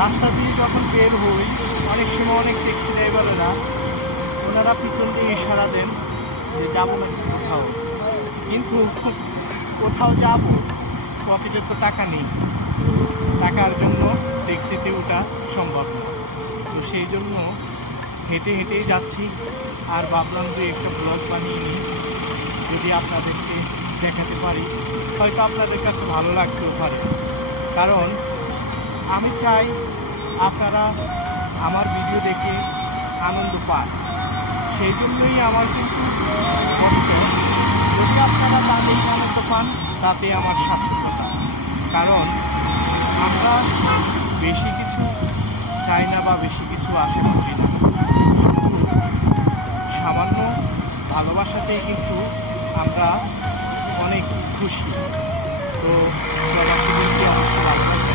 রাস্তা দিয়ে যখন বের হই অনেক সময় অনেক ট্যাক্সি ড্রাইভারেরা ওনারা পিছন দিয়ে ইশারা দেন যে যাবো নাকি কোথাও, কিন্তু কোথাও যাব পকেটে তো টাকা নেই, টাকার জন্য ট্যাক্সিতে ওঠা সম্ভব না। তো সেই জন্য হেঁটে হেঁটেই যাচ্ছি। আর ভাবলাম যে একটা ব্লগ বানিয়ে নিই, যদি আপনাদেরকে দেখাতে পারি হয়তো আপনাদের কাছে ভালো লাগতেও পারে। কারণ আমি চাই আপনারা আমার ভিডিও দেখে আনন্দ পান, সেই জন্যই আমার কিন্তু কষ্ট। যদি আপনারা তাদের আনন্দ পান তাতে আমার সার্থকতা। কারণ আমরা বেশি কিছু চাই না বা বেশি কিছু আশা করি না, শুধু সামান্য ভালোবাসাতেই কিন্তু আমরা অনেক খুশি। তো সবার অবশ্যই ভালো লাগবে।